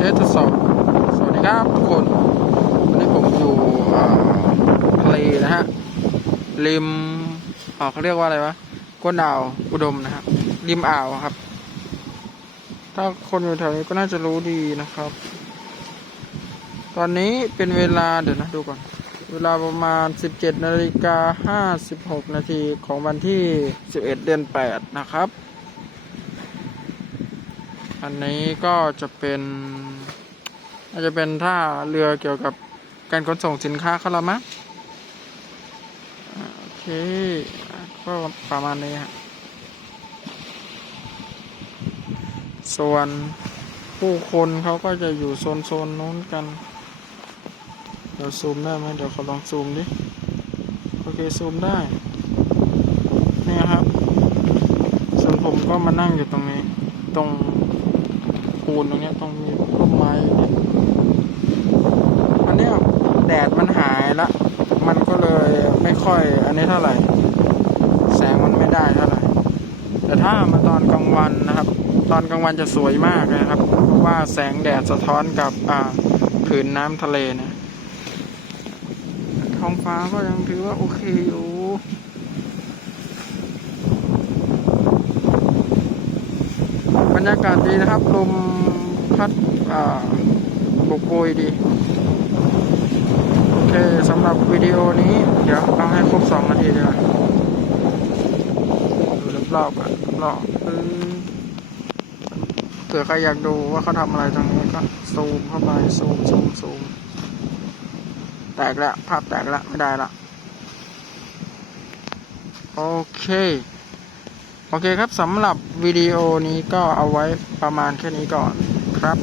เทสทดสอบสวัสดีครับทุกคน วันนี้ผมอยู่ทะเลนะฮะ ริมเอ่อเขาเรียกว่าอะไรวะ ก้นอ่าวอุดมนะครับ ริมอ่าวครับ ถ้าคนอยู่แถวนี้ก็น่าจะรู้ดีนะครับ ตอนนี้เป็นเวลาเดี๋ยวนะดูก่อน เวลาประมาณ 17นาฬิกา56นาทีของวันที่ 11 เดือน 8 นะครับ อันนี้ก็จะเป็นอาจจะเป็นท่าเรือเกี่ยวกับการขนส่งสินค้าเขาละมั้งโอเค ก็ประมาณนี้ฮะส่วนผู้คนเขาก็จะอยู่โซนโซนนู้นกัน เดี๋ยวซูมได้ไหมเดี๋ยวขอลองซูมดิ โอเคซูมได้ เนี่ยครับ ส่วนผมก็มานั่งอยู่ตรงนี้ ตรง ปูนตรงเนี้ยตรงมีต้นไม้อันนี้แดดมันหายละ มันก็เลยไม่ค่อย อันนี้เท่าไหร่ แสงมันไม่ได้เท่าไหร่ แต่ถ้ามาตอนกลางวันนะครับ ตอนกลางวันจะสวยมากนะครับ เพราะว่าแสงแดดสะท้อนกับอ่าผืนน้ำทะเลเนี่ยท้องฟ้าก็ยังถือว่าโอเคอยู่ บ รรยากาศดีนะครับ ลมพัดอ่าบกโบยดี โอเคสำหรับวิดีโอนี้ เดี๋ยวเอาให้ครบสองนาทีดีกว่าดูรอบๆกันรอบๆปึ๊บเผื่อใครอยากดูว่าเขาทำอะไรตรงนี้ก็ซูมเข้าไปซูมซูมซูมแตกแล้วภาพแตกแล้วไม่ได้ละโอเค โอเคครับสำหรับวิดีโอนี้ก็เอาไว้ประมาณแค่นี้ก่อนครับ